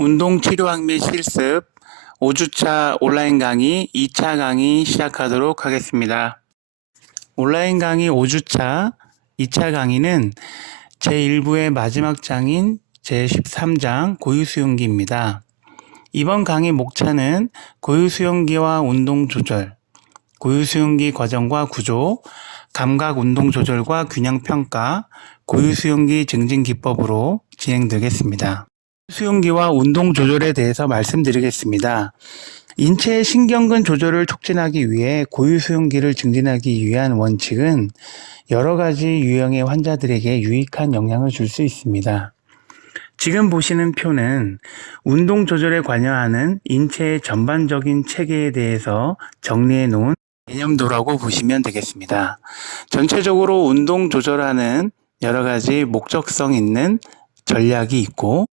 운동 치료학 및 실습 5주차 온라인 강의 2차 강의 시작하도록 하겠습니다. 온라인 강의 5주차 2차 강의는 제1부의 마지막 장인 제13장 고유수용기입니다. 이번 강의 목차는 고유수용기와 운동조절, 고유수용기 과정과 구조, 감각 운동조절과 균형평가, 고유수용기 증진기법으로 진행되겠습니다. 수용기와 운동 조절에 대해서 말씀드리겠습니다. 인체의 신경근 조절을 촉진하기 위해 고유 수용기를 증진하기 위한 원칙은 여러 가지 유형의 환자들에게 유익한 영향을 줄 수 있습니다. 지금 보시는 표는 운동 조절에 관여하는 인체의 전반적인 체계에 대해서 정리해 놓은 개념도라고 보시면 되겠습니다. 전체적으로 운동 조절하는 여러 가지 목적성 있는 전략이 있고,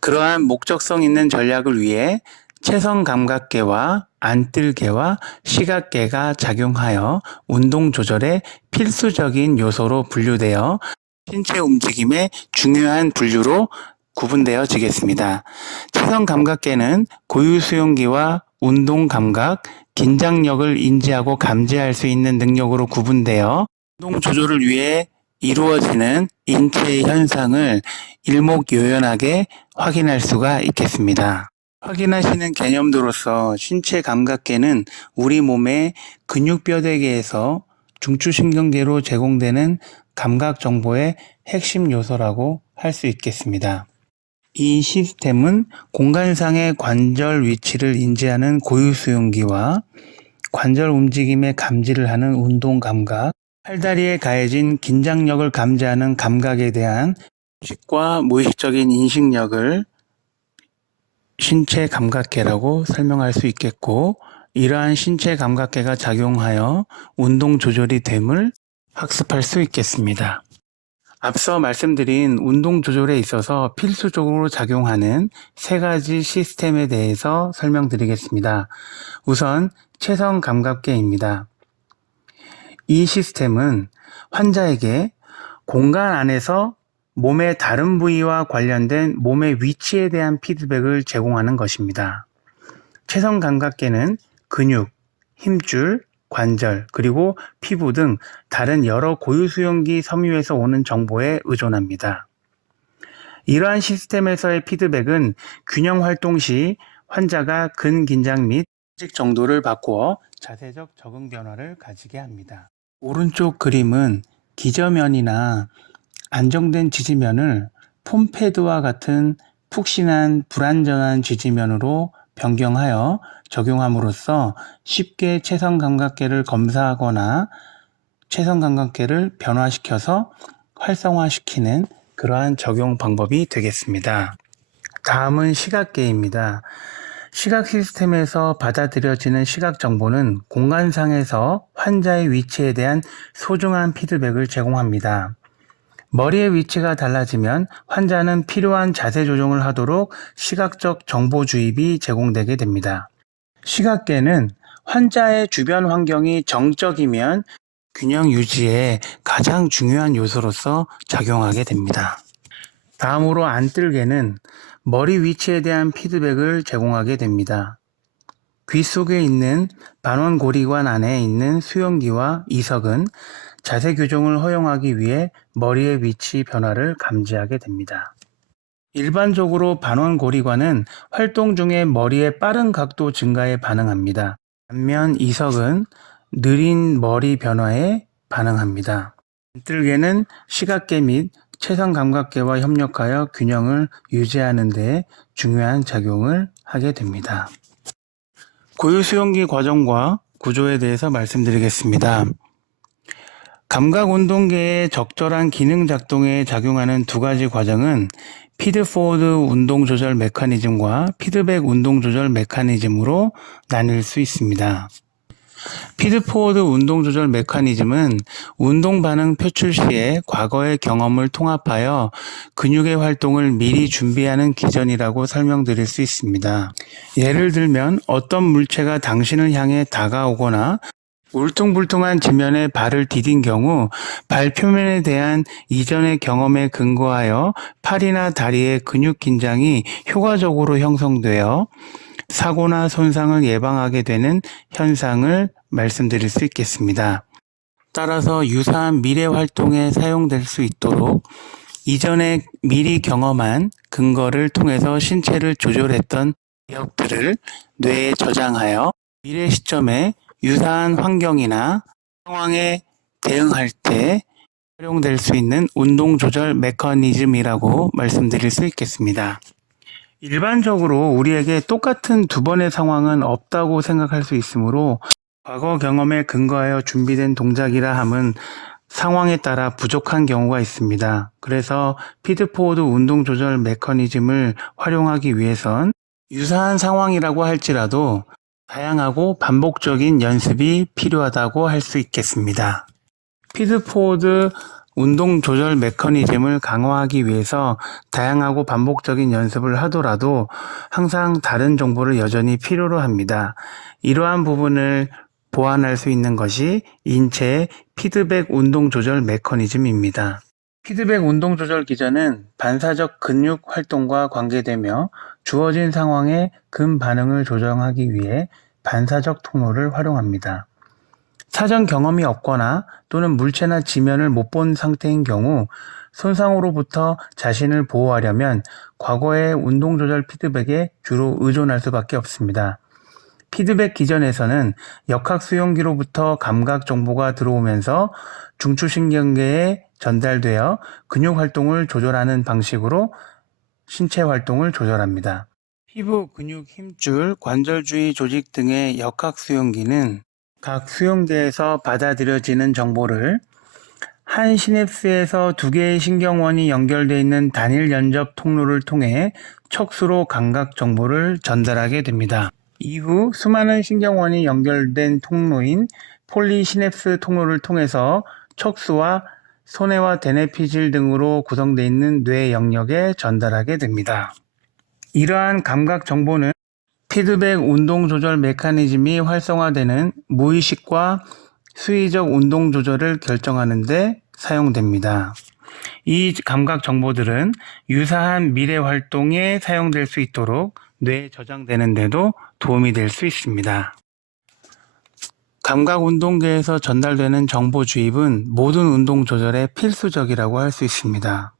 그러한 목적성 있는 전략을 위해 체성감각계와 안뜰계와 시각계가 작용하여 운동 조절의 필수적인 요소로 분류되어 신체 움직임의 중요한 분류로 구분되어지겠습니다. 체성감각계는 고유수용기와 운동감각, 긴장력을 인지하고 감지할 수 있는 능력으로 구분되어 운동 조절을 위해 이루어지는 인체의 현상을 일목요연하게 확인할 수가 있겠습니다. 확인하시는 개념도로서 신체 감각계는 우리 몸의 근육뼈대계에서 중추신경계로 제공되는 감각 정보의 핵심 요소라고 할 수 있겠습니다. 이 시스템은 공간상의 관절 위치를 인지하는 고유수용기와 관절 움직임의 감지를 하는 운동감각, 팔다리에 가해진 긴장력을 감지하는 감각에 대한 무의식과 무의식적인 인식력을 신체 감각계라고 설명할 수 있겠고, 이러한 신체 감각계가 작용하여 운동 조절이 됨을 학습할 수 있겠습니다. 앞서 말씀드린 운동 조절에 있어서 필수적으로 작용하는 세 가지 시스템에 대해서 설명드리겠습니다. 우선 체성 감각계입니다. 이 시스템은 환자에게 공간 안에서 몸의 다른 부위와 관련된 몸의 위치에 대한 피드백을 제공하는 것입니다. 체성 감각계는 근육, 힘줄, 관절, 그리고 피부 등 다른 여러 고유수용기 섬유에서 오는 정보에 의존합니다. 이러한 시스템에서의 피드백은 균형 활동 시 환자가 근긴장 및 휴식 정도를 바꾸어 자세적 적응 변화를 가지게 합니다. 오른쪽 그림은 기저면이나 안정된 지지면을 폼패드와 같은 푹신한 불안전한 지지면으로 변경하여 적용함으로써 쉽게 체성감각계를 검사하거나 체성감각계를 변화시켜서 활성화시키는 그러한 적용 방법이 되겠습니다. 다음은 시각계입니다. 시각 시스템에서 받아들여지는 시각 정보는 공간상에서 환자의 위치에 대한 소중한 피드백을 제공합니다. 머리의 위치가 달라지면 환자는 필요한 자세 조정을 하도록 시각적 정보 주입이 제공되게 됩니다. 시각계는 환자의 주변 환경이 정적이면 균형 유지에 가장 중요한 요소로서 작용하게 됩니다. 다음으로 안뜰계는 머리 위치에 대한 피드백을 제공하게 됩니다. 귀 속에 있는 반원고리관 안에 있는 수용기와 이석은 자세 교정을 허용하기 위해 머리의 위치 변화를 감지하게 됩니다. 일반적으로 반원고리관은 활동 중에 머리의 빠른 각도 증가에 반응합니다. 반면 이석은 느린 머리 변화에 반응합니다. 안뜰계는 시각계 및 체성감각계와 협력하여 균형을 유지하는 데 중요한 작용을 하게 됩니다. 고유수용기 과정과 구조에 대해서 말씀드리겠습니다. 감각운동계의 적절한 기능 작동에 작용하는 두 가지 과정은 피드포워드 운동조절 메커니즘과 피드백 운동조절 메커니즘으로 나뉠 수 있습니다. 피드포워드 운동조절 메커니즘은 운동 반응 표출 시에 과거의 경험을 통합하여 근육의 활동을 미리 준비하는 기전이라고 설명드릴 수 있습니다. 예를 들면 어떤 물체가 당신을 향해 다가오거나 울퉁불퉁한 지면에 발을 디딘 경우 발 표면에 대한 이전의 경험에 근거하여 팔이나 다리의 근육 긴장이 효과적으로 형성되어 사고나 손상을 예방하게 되는 현상을 말씀드릴 수 있겠습니다. 따라서 유사한 미래 활동에 사용될 수 있도록 이전에 미리 경험한 근거를 통해서 신체를 조절했던 기억들을 뇌에 저장하여 미래 시점에 유사한 환경이나 상황에 대응할 때 활용될 수 있는 운동 조절 메커니즘이라고 말씀드릴 수 있겠습니다. 일반적으로 우리에게 똑같은 두 번의 상황은 없다고 생각할 수 있으므로 과거 경험에 근거하여 준비된 동작이라 함은 상황에 따라 부족한 경우가 있습니다. 그래서 피드포워드 운동 조절 메커니즘을 활용하기 위해선 유사한 상황이라고 할지라도 다양하고 반복적인 연습이 필요하다고 할 수 있겠습니다. 피드포워드 운동 조절 메커니즘을 강화하기 위해서 다양하고 반복적인 연습을 하더라도 항상 다른 정보를 여전히 필요로 합니다. 이러한 부분을 보완할 수 있는 것이 인체의 피드백 운동 조절 메커니즘입니다. 피드백 운동 조절 기전은 반사적 근육 활동과 관계되며 주어진 상황의 근반응을 조정하기 위해 반사적 통로를 활용합니다. 사전 경험이 없거나 또는 물체나 지면을 못 본 상태인 경우 손상으로부터 자신을 보호하려면 과거의 운동 조절 피드백에 주로 의존할 수밖에 없습니다. 피드백 기전에서는 역학 수용기로부터 감각 정보가 들어오면서 중추신경계에 전달되어 근육 활동을 조절하는 방식으로 신체 활동을 조절합니다. 피부, 근육, 힘줄, 관절 주위 조직 등의 역학 수용기는 각 수용계에서 받아들여지는 정보를 한 시냅스에서 두 개의 신경원이 연결되어 있는 단일 연접 통로를 통해 척수로 감각 정보를 전달하게 됩니다. 이후 수많은 신경원이 연결된 통로인 폴리시냅스 통로를 통해서 척수와 소뇌와 대뇌피질 등으로 구성되어 있는 뇌 영역에 전달하게 됩니다. 이러한 감각 정보는 피드백 운동 조절 메커니즘이 활성화되는 무의식과 수의적 운동 조절을 결정하는 데 사용됩니다. 이 감각 정보들은 유사한 미래 활동에 사용될 수 있도록 뇌에 저장되는 데도 도움이 될 수 있습니다. 감각 운동계에서 전달되는 정보 주입은 모든 운동 조절에 필수적이라고 할 수 있습니다.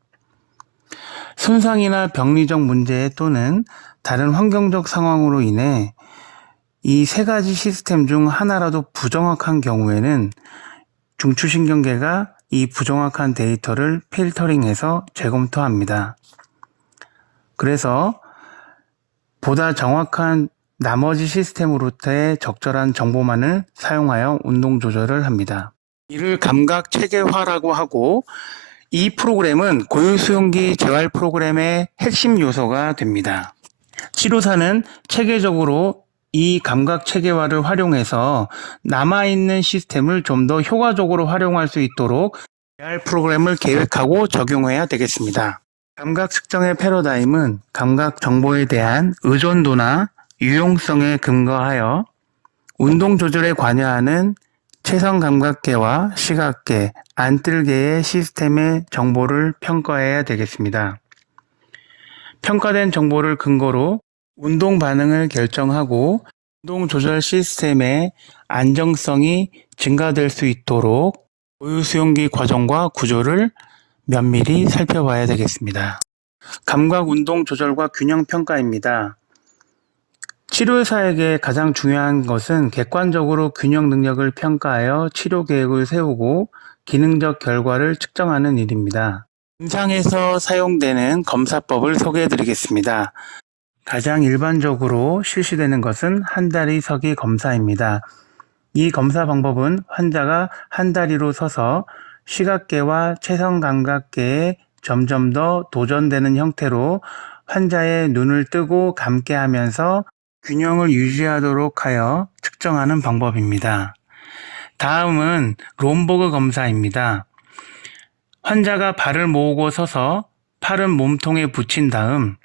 손상이나 병리적 문제 또는 다른 환경적 상황으로 인해 이 세 가지 시스템 중 하나라도 부정확한 경우에는 중추신경계가 이 부정확한 데이터를 필터링해서 재검토합니다. 그래서 보다 정확한 나머지 시스템으로부터의 적절한 정보만을 사용하여 운동 조절을 합니다. 이를 감각 체계화라고 하고 이 프로그램은 고유수용기 재활 프로그램의 핵심 요소가 됩니다. 치료사는 체계적으로 이 감각 체계화를 활용해서 남아있는 시스템을 좀 더 효과적으로 활용할 수 있도록 재활 프로그램을 계획하고 적용해야 되겠습니다. 감각 측정의 패러다임은 감각 정보에 대한 의존도나 유용성에 근거하여 운동 조절에 관여하는 체성 감각계와 시각계, 안뜰계의 시스템의 정보를 평가해야 되겠습니다. 평가된 정보를 근거로 운동 반응을 결정하고 운동 조절 시스템의 안정성이 증가될 수 있도록 고유 수용기 과정과 구조를 면밀히 살펴봐야 되겠습니다. 감각 운동 조절과 균형 평가입니다. 치료사에게 가장 중요한 것은 객관적으로 균형 능력을 평가하여 치료 계획을 세우고 기능적 결과를 측정하는 일입니다. 임상에서 사용되는 검사법을 소개해 드리겠습니다. 가장 일반적으로 실시되는 것은 한다리 서기 검사입니다. 이 검사 방법은 환자가 한다리로 서서 시각계와 체성 감각계에 점점 더 도전되는 형태로 환자의 눈을 뜨고 감게 하면서 균형을 유지하도록 하여 측정하는 방법입니다. 다음은 롬버그 검사입니다. 환자가 발을 모으고 서서 팔은 몸통에 붙인 다음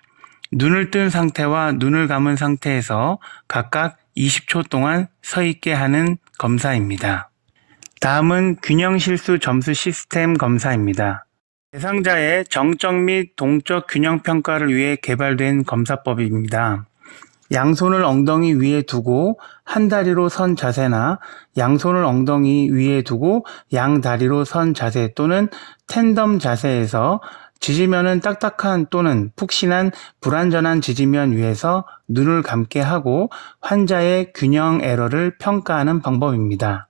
눈을 뜬 상태와 눈을 감은 상태에서 각각 20초 동안 서 있게 하는 검사입니다. 다음은 균형 실수 점수 시스템 검사입니다. 대상자의 정적 및 동적 균형 평가를 위해 개발된 검사법입니다. 양손을 엉덩이 위에 두고 한 다리로 선 자세나 양손을 엉덩이 위에 두고 양 다리로 선 자세 또는 텐덤 자세에서 지지면은 딱딱한 또는 푹신한 불완전한 지지면 위에서 눈을 감게 하고 환자의 균형 에러를 평가하는 방법입니다.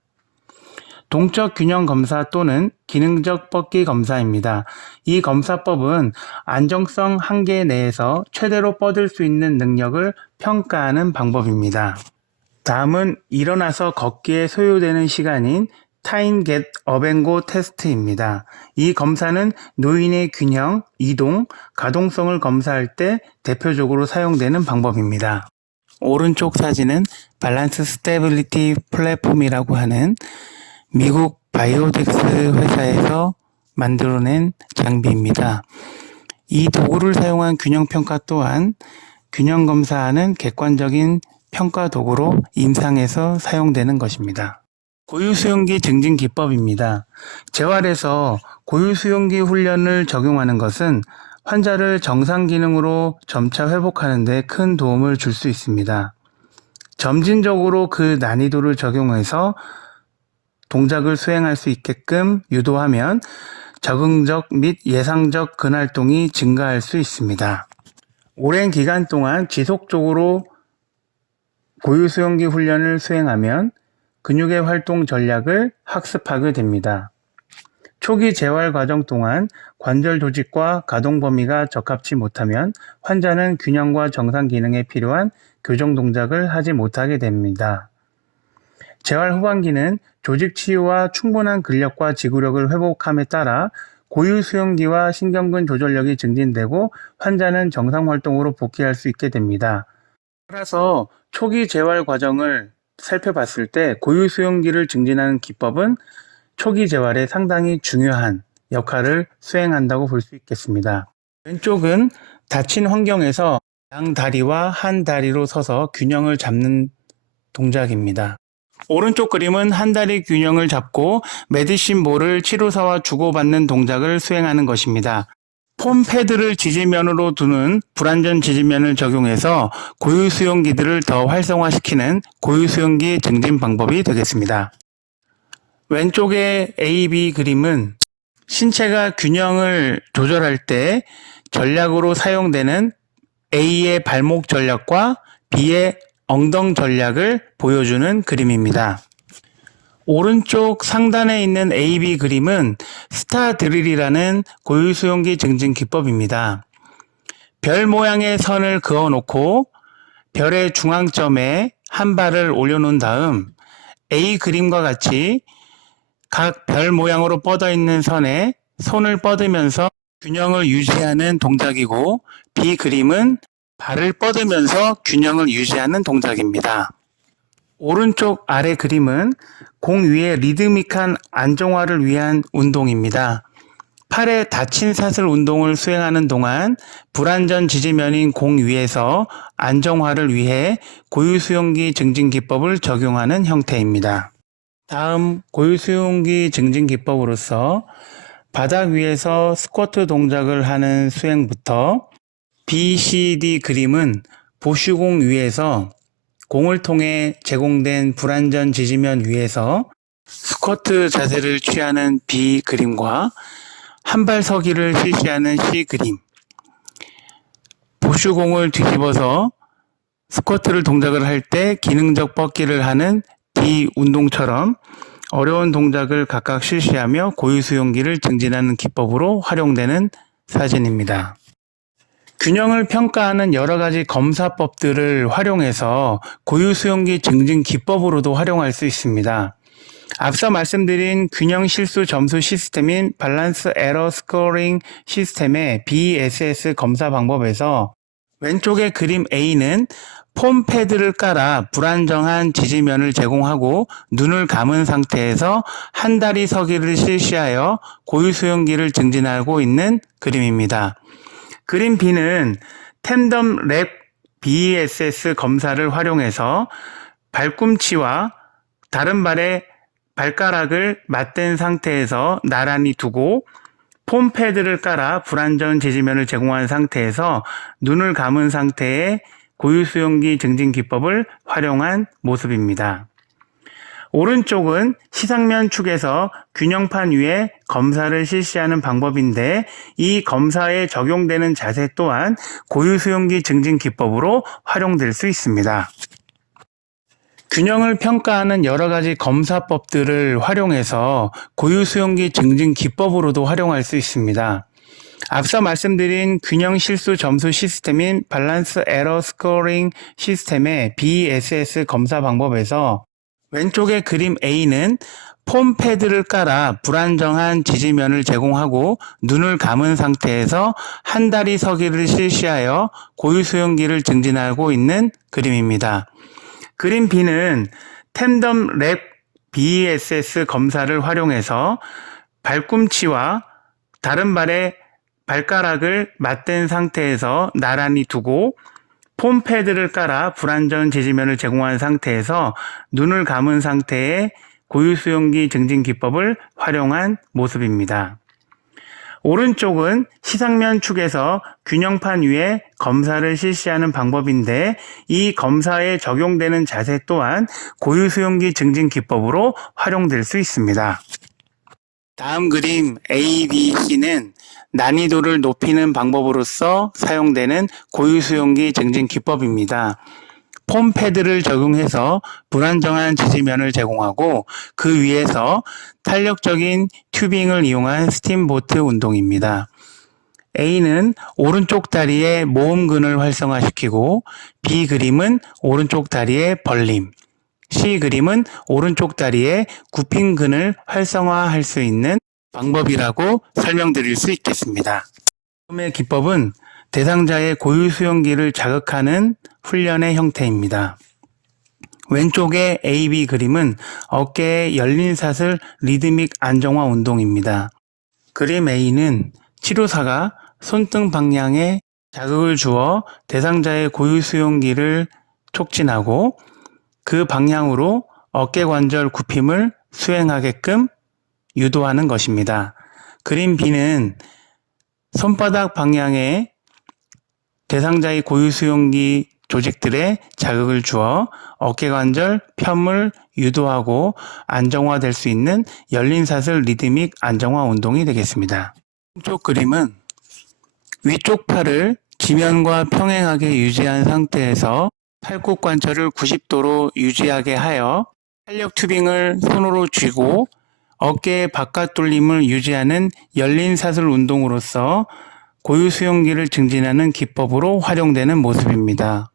동적 균형 검사 또는 기능적 뻗기 검사입니다. 이 검사법은 안정성 한계 내에서 최대로 뻗을 수 있는 능력을 평가하는 방법입니다. 다음은 일어나서 걷기에 소요되는 시간인 타임 겟 업앤고 테스트입니다. 이 검사는 노인의 균형, 이동, 가동성을 검사할 때 대표적으로 사용되는 방법입니다. 오른쪽 사진은 밸런스 스테빌리티 플랫폼이라고 하는 미국 바이오덱스 회사에서 만들어낸 장비입니다. 이 도구를 사용한 균형 평가 또한 균형 검사하는 객관적인 평가 도구로 임상에서 사용되는 것입니다. 고유수용기 증진 기법입니다. 재활에서 고유수용기 훈련을 적용하는 것은 환자를 정상 기능으로 점차 회복하는 데 큰 도움을 줄 수 있습니다. 점진적으로 그 난이도를 적용해서 동작을 수행할 수 있게끔 유도하면 적응적 및 예상적 근활동이 증가할 수 있습니다. 오랜 기간 동안 지속적으로 고유수용기 훈련을 수행하면 근육의 활동 전략을 학습하게 됩니다. 초기 재활 과정 동안 관절 조직과 가동 범위가 적합치 못하면 환자는 균형과 정상 기능에 필요한 교정 동작을 하지 못하게 됩니다. 재활 후반기는 조직 치유와 충분한 근력과 지구력을 회복함에 따라 고유수용기와 신경근 조절력이 증진되고 환자는 정상 활동으로 복귀할 수 있게 됩니다. 따라서 초기 재활 과정을 살펴봤을 때 고유수용기를 증진하는 기법은 초기 재활에 상당히 중요한 역할을 수행한다고 볼 수 있겠습니다. 왼쪽은 다친 환경에서 양 다리와 한 다리로 서서 균형을 잡는 동작입니다. 오른쪽 그림은 한 다리 균형을 잡고 메디신 볼을 치료사와 주고받는 동작을 수행하는 것입니다. 폼 패드를 지지면으로 두는 불완전 지지면을 적용해서 고유수용기들을 더 활성화시키는 고유수용기 증진 방법이 되겠습니다. 왼쪽의 A, B 그림은 신체가 균형을 조절할 때 전략으로 사용되는 A의 발목 전략과 B의 엉덩 전략을 보여주는 그림입니다. 오른쪽 상단에 있는 AB 그림은 스타 드릴이라는 고유수용기 증진 기법입니다. 별 모양의 선을 그어 놓고 별의 중앙점에 한 발을 올려놓은 다음 A 그림과 같이 각 별 모양으로 뻗어 있는 선에 손을 뻗으면서 균형을 유지하는 동작이고 B 그림은 발을 뻗으면서 균형을 유지하는 동작입니다. 오른쪽 아래 그림은 공 위에 리드믹한 안정화를 위한 운동입니다. 팔에 닫힌 사슬 운동을 수행하는 동안 불완전 지지면인 공 위에서 안정화를 위해 고유수용기 증진 기법을 적용하는 형태입니다. 다음 고유수용기 증진 기법으로서 바닥 위에서 스쿼트 동작을 하는 수행부터 B, C, D 그림은 보쉬공 위에서 공을 통해 제공된 불완전 지지면 위에서 스쿼트 자세를 취하는 B 그림과 한발 서기를 실시하는 C 그림, 보쉬공을 뒤집어서 스쿼트를 동작을 할 때 기능적 뻗기를 하는 D 운동처럼 어려운 동작을 각각 실시하며 고유수용기를 증진하는 기법으로 활용되는 사진입니다. 균형을 평가하는 여러 가지 검사법들을 활용해서 고유수용기 증진 기법으로도 활용할 수 있습니다. 앞서 말씀드린 균형 실수 점수 시스템인 밸런스 에러 스코어링 시스템의 BSS 검사 방법에서 왼쪽의 그림 A는 폼 패드를 깔아 불안정한 지지면을 제공하고 눈을 감은 상태에서 한 다리 서기를 실시하여 고유수용기를 증진하고 있는 그림입니다. 그림 B는 텐덤 랩 BSS 검사를 활용해서 발꿈치와 다른 발에 발가락을 맞댄 상태에서 나란히 두고 폼 패드를 깔아 불완전 지지면을 제공한 상태에서 눈을 감은 상태의 고유수용기 증진 기법을 활용한 모습입니다. 오른쪽은 시상면 축에서 균형판 위에 검사를 실시하는 방법인데 이 검사에 적용되는 자세 또한 고유수용기 증진 기법으로 활용될 수 있습니다. 균형을 평가하는 여러 가지 검사법들을 활용해서 고유수용기 증진 기법으로도 활용할 수 있습니다. 앞서 말씀드린 균형 실수 점수 시스템인 밸런스 에러 스코어링 시스템의 BSS 검사 방법에서 왼쪽의 그림 A는 폼 패드를 깔아 불안정한 지지면을 제공하고 눈을 감은 상태에서 한 다리 서기를 실시하여 고유수용기를 증진하고 있는 그림입니다. 그림 B는 템덤 랩 BSS 검사를 활용해서 발꿈치와 다른 발에 발가락을 맞댄 상태에서 나란히 두고 폼 패드를 깔아 불완전 지지면을 제공한 상태에서 눈을 감은 상태의 고유수용기 증진 기법을 활용한 모습입니다. 오른쪽은 시상면 축에서 균형판 위에 검사를 실시하는 방법인데 이 검사에 적용되는 자세 또한 고유수용기 증진 기법으로 활용될 수 있습니다. 다음 그림 A, B, C는 난이도를 높이는 방법으로서 사용되는 고유수용기 증진 기법입니다. 폼 패드를 적용해서 불안정한 지지면을 제공하고 그 위에서 탄력적인 튜빙을 이용한 스팀보트 운동입니다. A는 오른쪽 다리의 모음근을 활성화시키고 B 그림은 오른쪽 다리의 벌림, C 그림은 오른쪽 다리의 굽힌근을 활성화할 수 있는 방법이라고 설명드릴 수 있겠습니다. 다음의 기법은 대상자의 고유수용기를 자극하는 훈련의 형태입니다. 왼쪽의 AB 그림은 어깨의 열린 사슬 리드믹 안정화 운동입니다. 그림 A는 치료사가 손등 방향에 자극을 주어 대상자의 고유수용기를 촉진하고 그 방향으로 어깨관절 굽힘을 수행하게끔 유도하는 것입니다. 그림 B는 손바닥 방향에 대상자의 고유수용기 조직들에 자극을 주어 어깨관절 펴을 유도하고 안정화될 수 있는 열린사슬 리드믹 안정화 운동이 되겠습니다. 왼쪽 그림은 위쪽 팔을 지면과 평행하게 유지한 상태에서 팔굽 관절을 90도로 유지하게 하여 탄력 튜빙을 손으로 쥐고 어깨의 바깥 돌림을 유지하는 열린 사슬 운동으로서 고유수용기를 증진하는 기법으로 활용되는 모습입니다.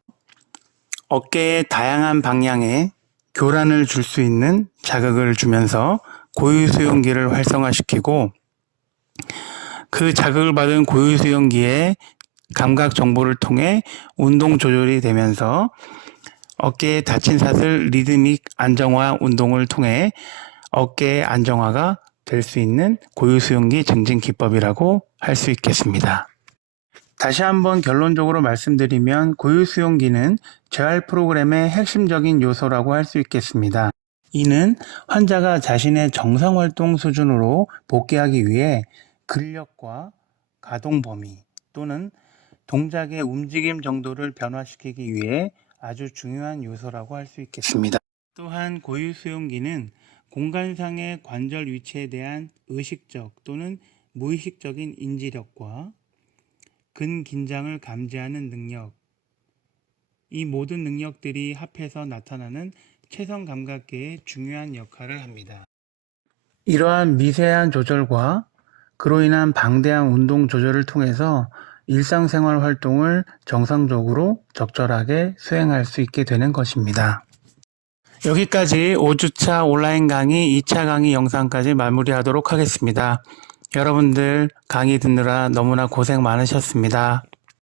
어깨의 다양한 방향에 교란을 줄 수 있는 자극을 주면서 고유수용기를 활성화시키고 그 자극을 받은 고유수용기의 감각 정보를 통해 운동 조절이 되면서 어깨의 닫힌 사슬 리드믹 안정화 운동을 통해 어깨의 안정화가 될 수 있는 고유수용기 증진 기법이라고 할 수 있겠습니다. 다시 한번 결론적으로 말씀드리면 고유수용기는 재활 프로그램의 핵심적인 요소라고 할 수 있겠습니다. 이는 환자가 자신의 정상활동 수준으로 복귀하기 위해 근력과 가동 범위 또는 동작의 움직임 정도를 변화시키기 위해 아주 중요한 요소라고 할 수 있겠습니다. 또한 고유수용기는 공간상의 관절 위치에 대한 의식적 또는 무의식적인 인지력과 근긴장을 감지하는 능력, 이 모든 능력들이 합해서 나타나는 체성 감각계의 중요한 역할을 합니다. 이러한 미세한 조절과 그로 인한 방대한 운동 조절을 통해서 일상생활 활동을 정상적으로 적절하게 수행할 수 있게 되는 것입니다. 여기까지 5주차 온라인 강의 2차 강의 영상까지 마무리하도록 하겠습니다. 여러분들 강의 듣느라 너무나 고생 많으셨습니다.